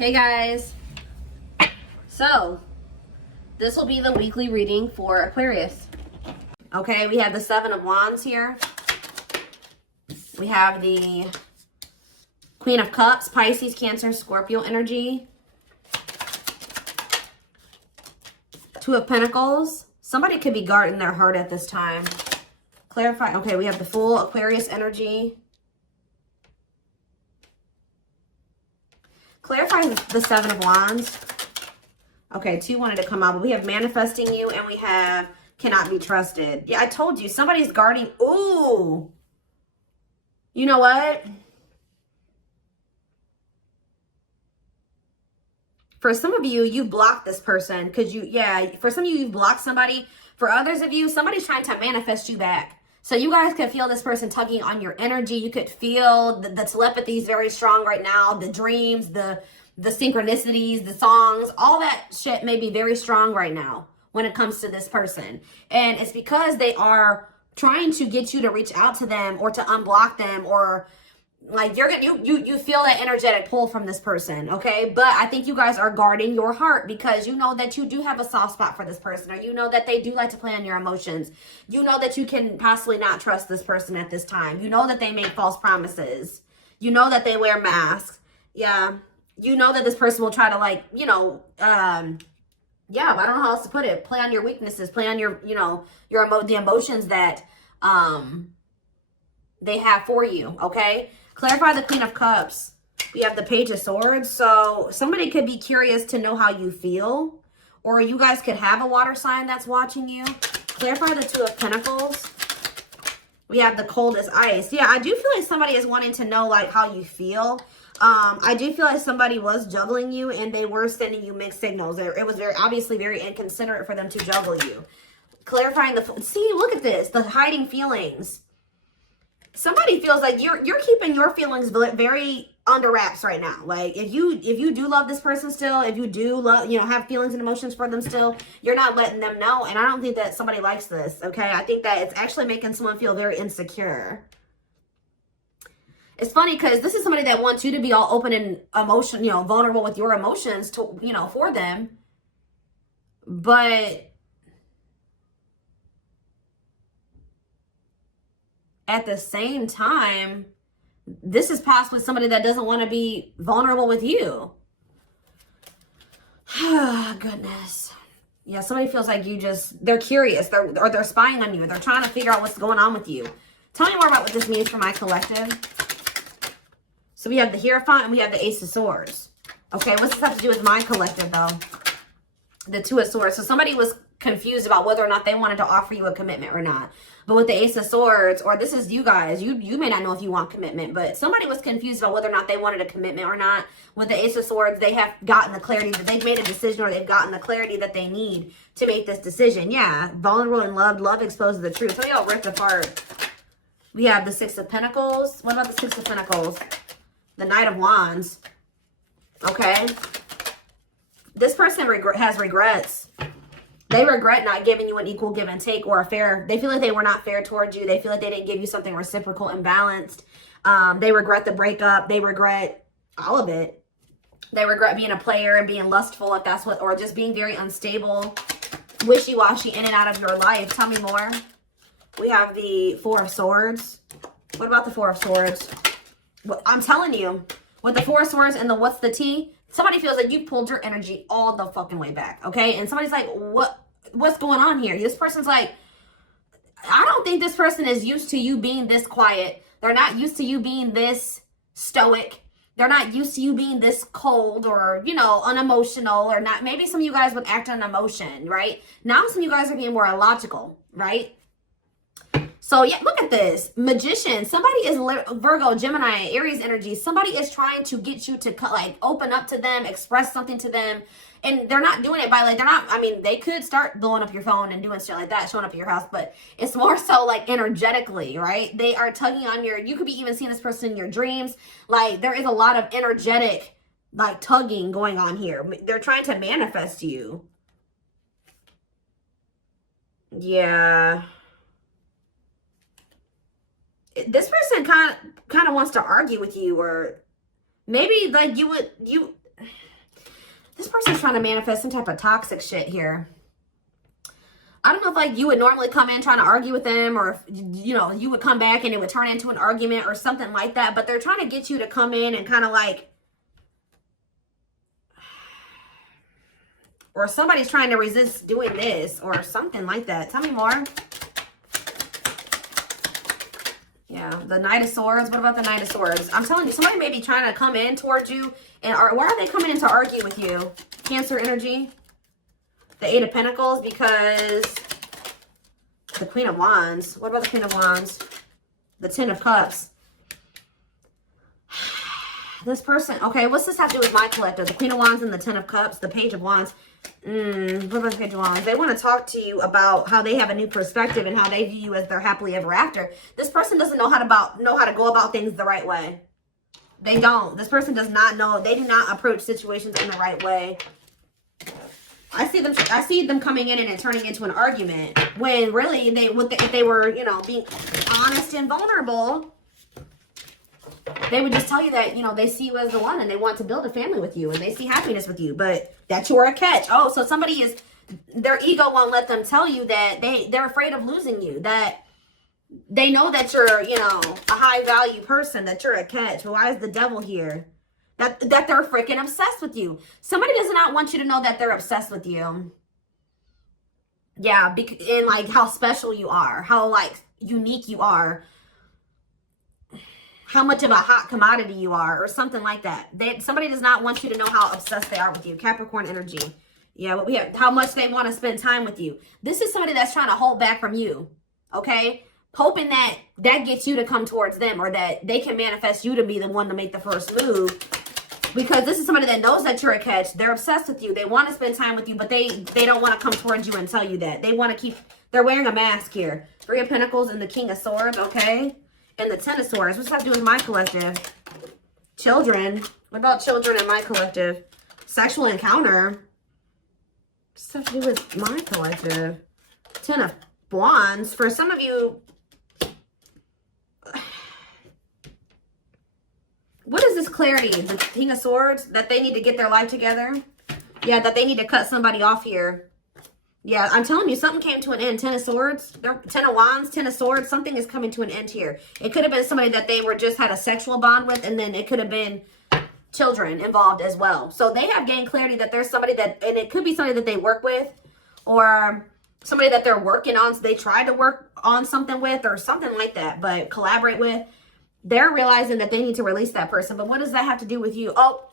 Hey guys, so this will be the weekly reading for Aquarius. Okay, we have the Seven of Wands here. We have the Queen of Cups, Pisces, Cancer, Scorpio energy. Two of Pentacles. Somebody could be guarding their heart at this time. Clarify. Okay, we have the Fool, Aquarius energy. Clarify the Seven of Wands. Okay, two wanted to come out, but we have manifesting you and we have cannot be trusted. Yeah, I told you, somebody's guarding. Ooh. You know what? For some of you, you blocked this person because for some of you, you've blocked somebody. For others of you, somebody's trying to manifest you back. So you guys could feel this person tugging on your energy. You could feel the telepathy is very strong right now. The dreams, the synchronicities, the songs, all that shit may be very strong right now when it comes to this person. And it's because they are trying to get you to reach out to them or to unblock them, or like you feel that energetic pull from this person, okay? But I think you guys are guarding your heart because you know that you do have a soft spot for this person, or you know that they do like to play on your emotions. You know that you can possibly not trust this person at this time. You know that they make false promises. You know that they wear masks. Yeah. You know that this person will try to, like, I don't know how else to put it. Play on your weaknesses, play on your, the emotions that they have for you, okay? Clarify the Queen of Cups. We have the Page of Swords. So somebody could be curious to know how you feel, or you guys could have a water sign that's watching you. Clarify the Two of Pentacles. We have the Cold as Ice. Yeah, I do feel like somebody is wanting to know, like, how you feel. I do feel like somebody was juggling you and they were sending you mixed signals. It was obviously very inconsiderate for them to juggle you. Clarifying see, look at this, the hiding feelings. Somebody feels like you're keeping your feelings very under wraps right now. Like, if you do love this person still, if you do love, have feelings and emotions for them still, you're not letting them know. And I don't think that somebody likes this, okay? I think that it's actually making someone feel very insecure. It's funny because this is somebody that wants you to be all open and vulnerable with your emotions to, for them. But at the same time, this is possibly somebody that doesn't want to be vulnerable with you. Goodness. Yeah, somebody feels like they're curious. They're spying on you. They're trying to figure out what's going on with you. Tell me more about what this means for my collective. So we have the Hierophant and we have the Ace of Swords. Okay, what's this have to do with my collective, though? The Two of Swords. So somebody was confused about whether or not they wanted to offer you a commitment or not. But with the Ace of Swords, or this is you guys, you may not know if you want commitment, but somebody was confused about whether or not they wanted a commitment or not. With the Ace of Swords, they have gotten the clarity that they've made a decision, or they've gotten the clarity that they need to make this decision. Yeah, vulnerable and loved. Love exposes the truth. Some of y'all ripped apart. We have the Six of Pentacles. What about the Six of Pentacles? The Knight of Wands. Okay. This person has regrets. They regret not giving you an equal give and take, or a fair. They feel like they were not fair towards you. They feel like they didn't give you something reciprocal and balanced. They regret the breakup. They regret all of it. They regret being a player and being lustful, if that's or just being very unstable, wishy-washy in and out of your life. Tell me more. We have the Four of Swords. What about the Four of Swords? Well, I'm telling you, with the Four of Swords and the what's the tea, somebody feels like you pulled your energy all the fucking way back, okay? And somebody's like, what's going on here? This person's like, I don't think this person is used to you being this quiet. They're not used to you being this stoic. They're not used to you being this cold or, unemotional, or not. Maybe some of you guys would act on emotion, right? Now some of you guys are being more illogical, right? So, yeah, look at this. Magician. Somebody is Virgo, Gemini, Aries energy. Somebody is trying to get you to, open up to them, express something to them. And they're not doing it by, they could start blowing up your phone and doing shit like that, showing up at your house. But it's more so, energetically, right? They are tugging on you could be even seeing this person in your dreams. There is a lot of energetic, tugging going on here. They're trying to manifest you. Yeah. This person kind of wants to argue with you, or maybe This person's trying to manifest some type of toxic shit here. I don't know if like you would normally come in trying to argue with them, or if, you know, you would come back and it would turn into an argument or something like that. But they're trying to get you to come in and kind of like, or somebody's trying to resist doing this or something like that. Tell me more. Yeah, the Knight of Swords. What about the Knight of Swords? I'm telling you, somebody may be trying to come in towards you. And why are they coming in to argue with you? Cancer energy. The Eight of Pentacles, because the Queen of Wands. What about the Queen of Wands? The Ten of Cups. This person, okay, what's this have to do with my collective? The Queen of Wands and the Ten of Cups, the Page of Wands. What about the Page of Wands? They want to talk to you about how they have a new perspective and how they view you as their happily ever after. This person doesn't know how to go about things the right way. They don't. This person does not know. They do not approach situations in the right way. I see them coming in and it turning into an argument when really if they were, you know, being honest and vulnerable, they would just tell you that, you know, they see you as the one and they want to build a family with you and they see happiness with you, but that you're a catch. Oh, so somebody is, their ego won't let them tell you that they're afraid of losing you, that they know that you're, you know, a high value person, that you're a catch. Well, why is the devil here? That they're freaking obsessed with you. Somebody does not want you to know that they're obsessed with you. Yeah, and like how special you are, how like unique you are, how much of a hot commodity you are, or something like that. Somebody does not want you to know how obsessed they are with you. Capricorn energy. Yeah, what we have, how much they want to spend time with you. This is somebody that's trying to hold back from you. Okay? Hoping that gets you to come towards them, or that they can manifest you to be the one to make the first move. Because this is somebody that knows that you're a catch. They're obsessed with you. They want to spend time with you, but they don't want to come towards you and tell you that. They want to keep, they're wearing a mask here. Three of Pentacles and the King of Swords, okay? And the Ten of Swords. What's that to do with my collective? Children. What about children in my collective? Sexual encounter. What's that to do with my collective? Ten of Wands. For some of you, what is this clarity? The King of Swords? That they need to get their life together? Yeah, that they need to cut somebody off here. Yeah, I'm telling you, something came to an end. Ten of Swords, Ten of Wands, Ten of Swords. Something is coming to an end here. It could have been somebody that they were just had a sexual bond with, and then it could have been children involved as well. So they have gained clarity that there's somebody that, and it could be somebody that they work with, or somebody that they're working on. So they tried to work on something with, or something like that, but collaborate with. They're realizing that they need to release that person. But what does that have to do with you? Oh,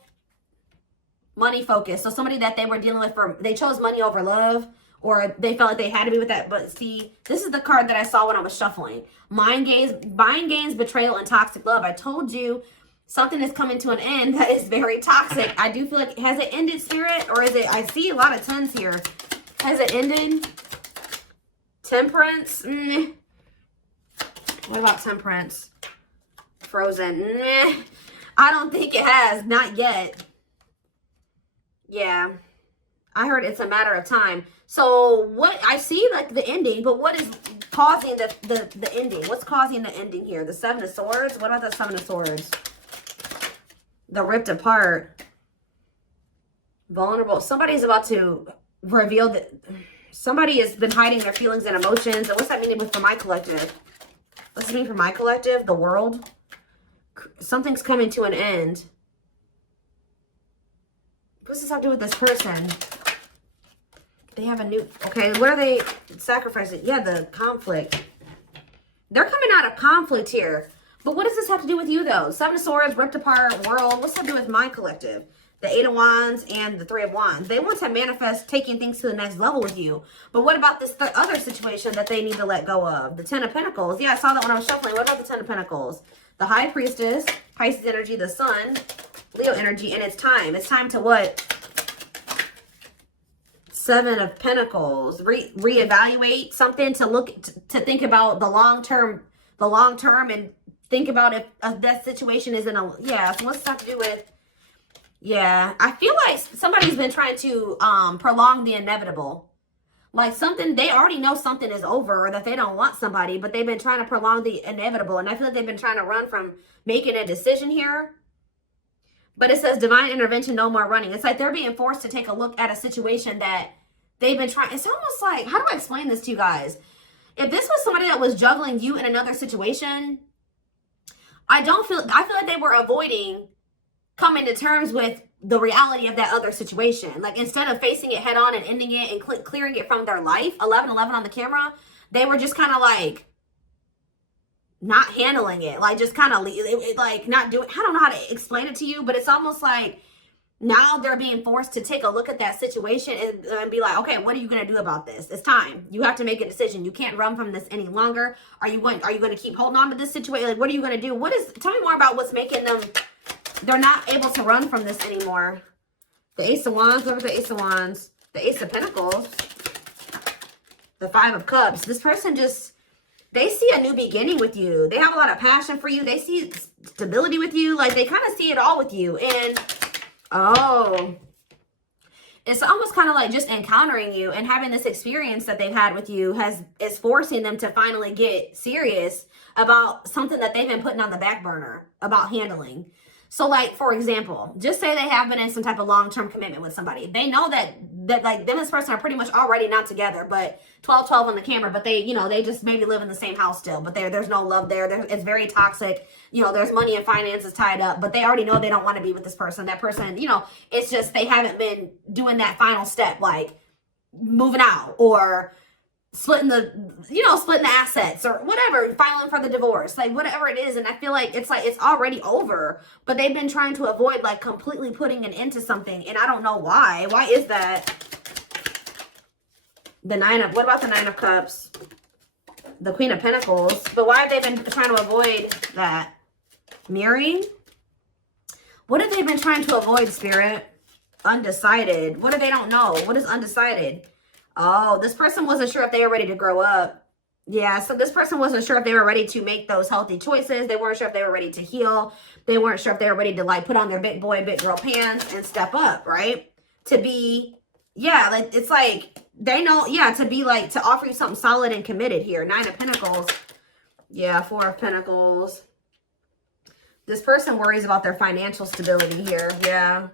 money focus. So somebody that they were dealing with, they chose money over love, or they felt like they had to be with that. But see, this is the card that I saw when I was shuffling. Mind games, betrayal, and toxic love. I told you something is coming to an end that is very toxic. I do feel like, has it ended, Spirit? Or is it, I see a lot of tens here. Has it ended? Temperance? What about Temperance? Frozen. I don't think it has. Not yet. Yeah. I heard it's a matter of time. So what I see, like the ending, but what is causing the ending? What's causing the ending here? The Seven of Swords? What about the Seven of Swords? The ripped apart. Vulnerable. Somebody's about to reveal that somebody has been hiding their feelings and emotions. And what's that meaning for my collective? What's it mean for my collective? The world? Something's coming to an end. What's this have to do with this person? They have a new... Okay, what are they sacrificing? Yeah, the conflict. They're coming out of conflict here. But what does this have to do with you, though? Seven of Swords, ripped apart, world. What's that to do with my collective? The Eight of Wands and the Three of Wands. They want to manifest taking things to the next level with you. But what about this other situation that they need to let go of? The Ten of Pentacles. Yeah, I saw that when I was shuffling. What about the Ten of Pentacles? The High Priestess, Pisces energy, the Sun, Leo energy, and it's time. It's time to what? Seven of Pentacles. Reevaluate something, to look, to think about the long term, and think about if that situation is in a, yeah, so what's that to do with? Yeah, I feel like somebody's been trying to prolong the inevitable. Like something, they already know something is over, or that they don't want somebody, but they've been trying to prolong the inevitable. And I feel like they've been trying to run from making a decision here. But it says divine intervention, no more running. It's like they're being forced to take a look at a situation that they've been trying. It's almost like, how do I explain this to you guys? If this was somebody that was juggling you in another situation, I feel like they were avoiding coming to terms with the reality of that other situation. Like, instead of facing it head on and ending it and clearing it from their life, 1111 on the camera, they were just kind of like not handling it, like just kind of like not doing, I don't know how to explain it to you, but it's almost like now they're being forced to take a look at that situation and be like, okay, what are you going to do about this? It's time. You have to make a decision. You can't run from this any longer. Are you going to keep holding on to this situation? Like, what are you going to do? Tell me more about what's making them, they're not able to run from this anymore. The Ace of Wands, what was the Ace of Wands? The Ace of Pentacles, the Five of Cups. This person just, they see a new beginning with you. They have a lot of passion for you. They see stability with you. Like, they kind of see it all with you. And, oh, it's almost kind of like just encountering you and having this experience that they've had with you is forcing them to finally get serious about something that they've been putting on the back burner about handling. So, like, for example, just say they have been in some type of long-term commitment with somebody. They know that like, them and this person are pretty much already not together, but 12-12 on the camera, but they, you know, they just maybe live in the same house still, but there's no love there. It's very toxic. You know, there's money and finances tied up, but they already know they don't want to be with this person. That person, you know, it's just they haven't been doing that final step, like moving out or splitting the assets or whatever, filing for the divorce, like whatever it is. And I feel like it's already over, but they've been trying to avoid like completely putting an end to something. And I don't know why. Why is that? What about the Nine of Cups? The Queen of Pentacles. But why have they been trying to avoid that? Mirroring? What have they been trying to avoid, Spirit? Undecided. What if they don't know? What is undecided? Oh, this person wasn't sure if they were ready to grow up. Yeah, so this person wasn't sure if they were ready to make those healthy choices. They weren't sure if they were ready to heal. They weren't sure if they were ready to, like, put on their big boy, big girl pants and step up, right? To be, yeah, like, it's like, they know, yeah, to be, like, to offer you something solid and committed here. Nine of Pentacles. Yeah, Four of Pentacles. This person worries about their financial stability here. Yeah.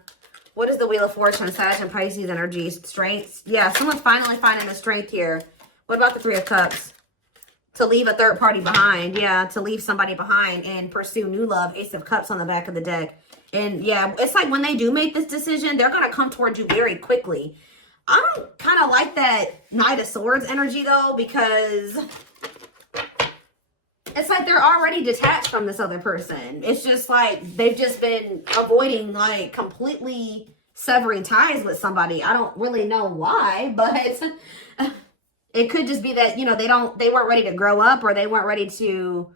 What is the Wheel of Fortune? Sag and Pisces energy. Strengths. Yeah, someone's finally finding the strength here. What about the Three of Cups? To leave a third party behind. Yeah, to leave somebody behind and pursue new love. Ace of Cups on the back of the deck. And yeah, it's like when they do make this decision, they're going to come towards you very quickly. I don't kind of like that Knight of Swords energy though, because it's like they're already detached from this other person. It's just like they've just been avoiding, like, completely severing ties with somebody. I don't really know why, but it could just be that, you know, they weren't ready to grow up, or they weren't ready to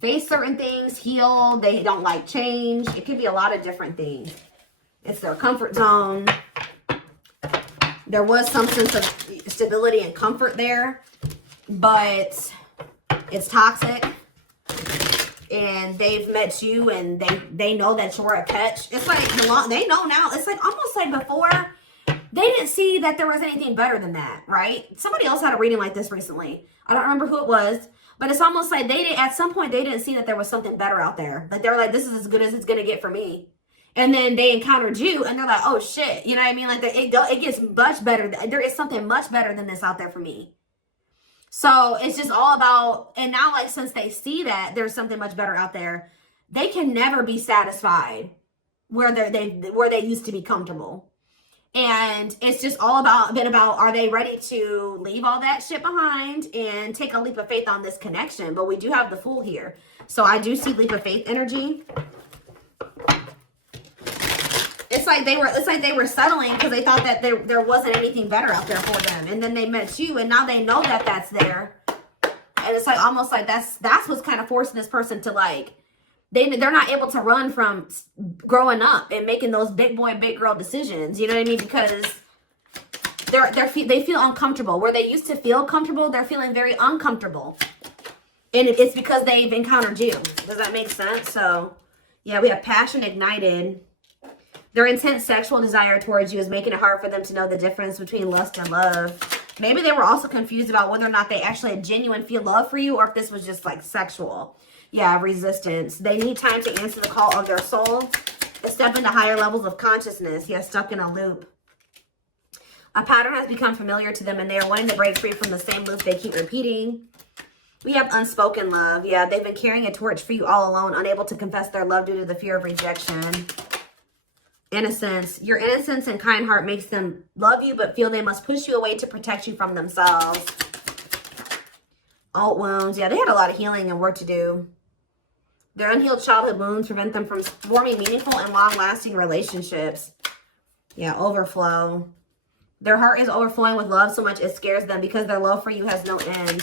face certain things, heal. They don't like change. It could be a lot of different things. It's their comfort zone. There was some sense of stability and comfort there, but it's toxic, and they've met you, and they know that you're a catch. It's like they know now. It's like almost like before they didn't see that there was anything better than that, right? Somebody else had a reading like this recently. I don't remember who it was, but it's almost like at some point they didn't see that there was something better out there. Like they were like, this is as good as it's gonna get for me. And then they encountered you, and they're like, oh shit, you know what I mean? Like it gets much better. There is something much better than this out there for me. So it's just all about, and now, like, since they see that there's something much better out there, they can never be satisfied where they used to be comfortable. And it's just all about, are they ready to leave all that shit behind and take a leap of faith on this connection? But we do have the Fool here. So I do see leap of faith energy. It's like they were settling because they thought that there wasn't anything better out there for them. And then they met you, and now they know that that's there. And it's like almost like that's what's kind of forcing this person to, like, they're not able to run from growing up and making those big boy, big girl decisions. You know what I mean? Because they feel uncomfortable. Where they used to feel comfortable, they're feeling very uncomfortable. And it's because they've encountered you. Does that make sense? So, yeah, we have passion ignited. Their intense sexual desire towards you is making it hard for them to know the difference between lust and love. Maybe they were also confused about whether or not they actually had genuine feel love for you, or if this was just, like, sexual. Yeah, resistance. They need time to answer the call of their soul, to step into higher levels of consciousness. Yeah, stuck in a loop. A pattern has become familiar to them, and they are wanting to break free from the same loop they keep repeating. We have unspoken love. Yeah, they've been carrying a torch for you all alone, unable to confess their love due to the fear of rejection. Innocence. Your innocence and kind heart makes them love you, but feel they must push you away to protect you from themselves. Alt wounds. Yeah, they had a lot of healing and work to do. Their unhealed childhood wounds prevent them from forming meaningful and long-lasting relationships. Yeah, overflow. Their heart is overflowing with love so much it scares them because their love for you has no end.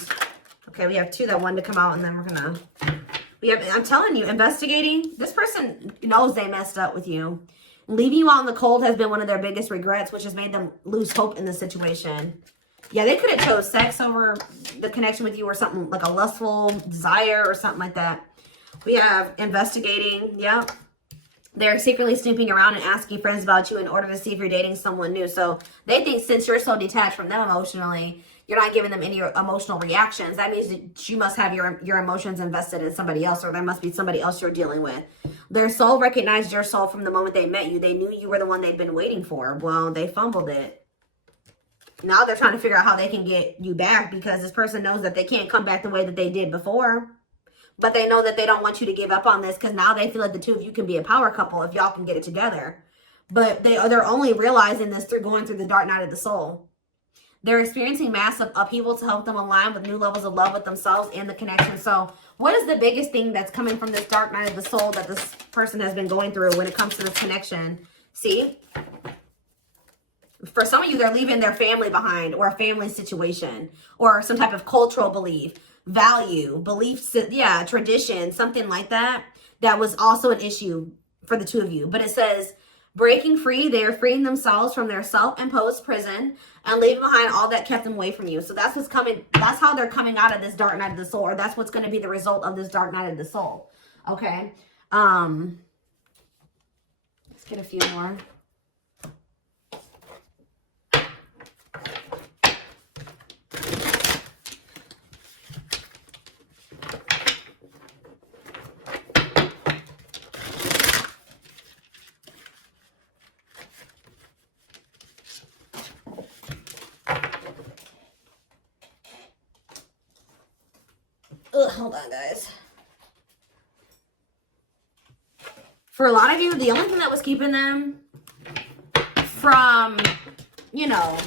Okay, we have 2 that wanted to come out, and then we're gonna... I'm telling you, investigating. This person knows they messed up with you. Leaving you out in the cold has been one of their biggest regrets, which has made them lose hope in the situation. Yeah, they could have chose sex over the connection with you, or something like a lustful desire or something like that. We have investigating. Yep. They're secretly snooping around and asking friends about you in order to see if you're dating someone new. So they think since you're so detached from them emotionally, you're not giving them any emotional reactions. That means that you must have your emotions invested in somebody else, or there must be somebody else you're dealing with. Their soul recognized your soul from the moment they met you. They knew you were the one they'd been waiting for. Well, they fumbled it. Now they're trying to figure out how they can get you back, because this person knows that they can't come back the way that they did before. But they know that they don't want you to give up on this, because now they feel like the 2 of you can be a power couple if y'all can get it together. But they're only realizing this through going through the dark night of the soul. They're experiencing massive upheaval to help them align with new levels of love with themselves and the connection. So what is the biggest thing that's coming from this dark night of the soul that this person has been going through when it comes to this connection? See? For some of you, they're leaving their family behind, or a family situation, or some type of cultural belief, value, beliefs, yeah, tradition, something like that. That was also an issue for the 2 of you. But it says, breaking free, they are freeing themselves from their self-imposed prison and leaving behind all that kept them away from you. So that's what's coming. That's how they're coming out of this dark night of the soul, or that's what's going to be the result of this dark night of the soul. Okay. Let's get a few more. Hold on, guys. For a lot of you, the only thing that was keeping them from, you know,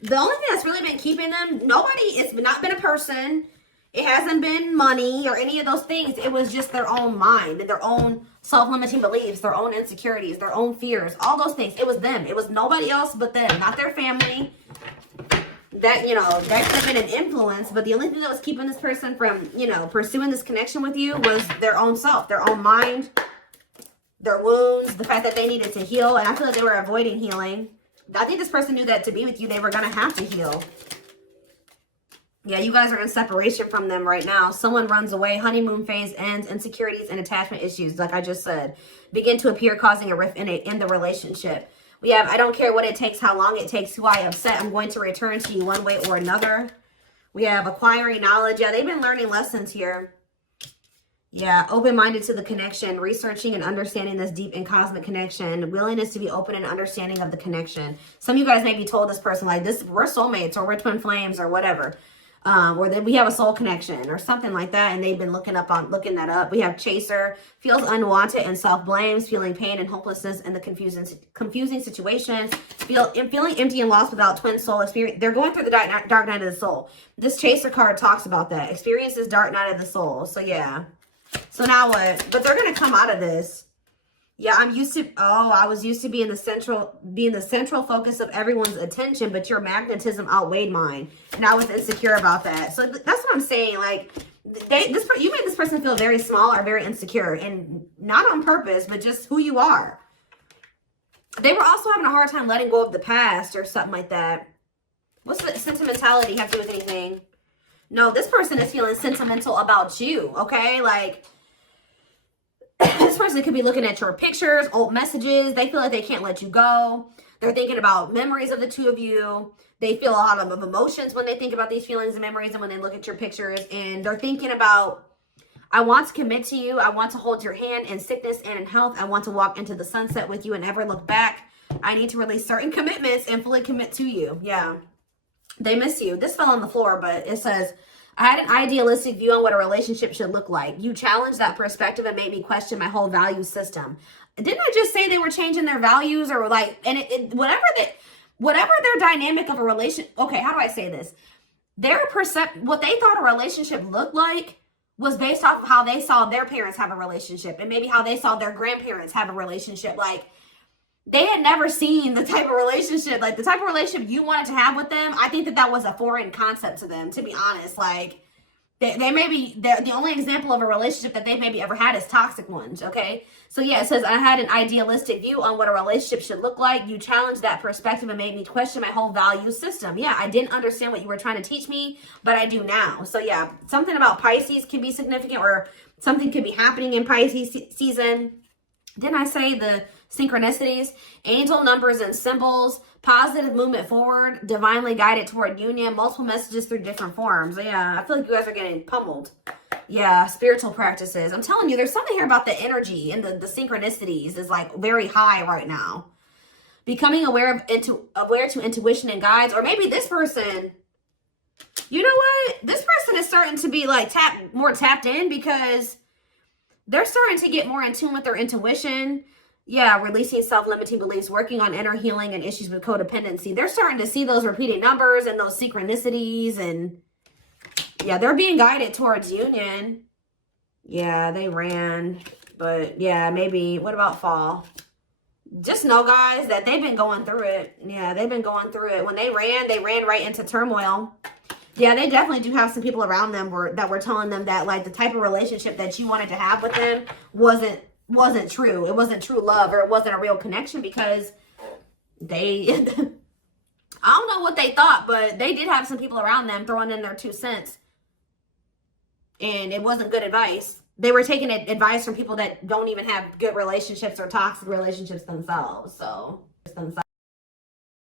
the only thing that's really been keeping them, it's not been a person. It hasn't been money or any of those things. It was just their own mind and their own self-limiting beliefs, their own insecurities, their own fears, all those things. It was them. It was nobody else but them, not their family. That, you know, that could have been an influence, but the only thing that was keeping this person from, you know, pursuing this connection with you was their own self, their own mind, their wounds, the fact that they needed to heal. And I feel like they were avoiding healing. I think this person knew that to be with you, they were going to have to heal. Yeah, you guys are in separation from them right now. Someone runs away, honeymoon phase ends, insecurities and attachment issues, like I just said, begin to appear, causing a rift in the relationship. We have, I don't care what it takes, how long it takes, who I upset, I'm going to return to you one way or another. We have acquiring knowledge. Yeah, they've been learning lessons here. Yeah, open-minded to the connection, researching and understanding this deep and cosmic connection, willingness to be open and understanding of the connection. Some of you guys maybe told this person, like, this, we're soulmates, or we're twin flames, or whatever. Or that we have a soul connection or something like that, and they've been looking that up. We have chaser, feels unwanted and self-blames, feeling pain and hopelessness in the confusing situations, feeling empty and lost without twin soul experience. They're going through the dark night of the soul. This chaser card talks about that. Experiences dark night of the soul. So yeah. So now what? But they're gonna come out of this. Yeah, I was used to being the central focus of everyone's attention, but your magnetism outweighed mine, and I was insecure about that. So that's what I'm saying. Like, you made this person feel very small or very insecure, and not on purpose, but just who you are. They were also having a hard time letting go of the past or something like that. What's the sentimentality have to do with anything? No, this person is feeling sentimental about you. Okay, like. This person could be looking at your pictures, old messages. They feel like they can't let you go. They're thinking about memories of the 2 of you. They feel a lot of emotions when they think about these feelings and memories and when they look at your pictures. And they're thinking about, I want to commit to you. I want to hold your hand in sickness and in health. I want to walk into the sunset with you and never look back. I need to release certain commitments and fully commit to you. Yeah. They miss you. This fell on the floor, but it says, I had an idealistic view on what a relationship should look like. You challenged that perspective and made me question my whole value system. Didn't I just say they were changing their values or like, and whatever their dynamic of a relation. Okay, how do I say this? What they thought a relationship looked like was based off of how they saw their parents have a relationship and maybe how they saw their grandparents have a relationship. Like, they had never seen the type of relationship, like the type of relationship you wanted to have with them. I think that was a foreign concept to them, to be honest. Like, they may be, the only example of a relationship that they've maybe ever had is toxic ones, okay? So yeah, it says, I had an idealistic view on what a relationship should look like. You challenged that perspective and made me question my whole value system. Yeah, I didn't understand what you were trying to teach me, but I do now. So yeah, something about Pisces can be significant, or something could be happening in Pisces season. Didn't I say the synchronicities? Angel numbers and symbols, positive movement forward, divinely guided toward union, multiple messages through different forms. Yeah, I feel like you guys are getting pummeled. Yeah, spiritual practices. I'm telling you, there's something here about the energy and the synchronicities is like very high right now. Becoming aware to intuition and guides, or maybe this person, you know what? This person is starting to be like more tapped in, because they're starting to get more in tune with their intuition. Yeah, releasing self-limiting beliefs, working on inner healing and issues with codependency. They're starting to see those repeating numbers and those synchronicities, and yeah, they're being guided towards union. Yeah, they ran, but yeah, maybe, what about fall? Just know, guys, that they've been going through it. Yeah, they've been going through it. When they ran right into turmoil. Yeah, they definitely do have some people around them that were telling them that, like, the type of relationship that you wanted to have with them wasn't true. It wasn't true love, or it wasn't a real connection, because they, I don't know what they thought, but they did have some people around them throwing in their 2 cents. And it wasn't good advice. They were taking advice from people that don't even have good relationships or toxic relationships themselves.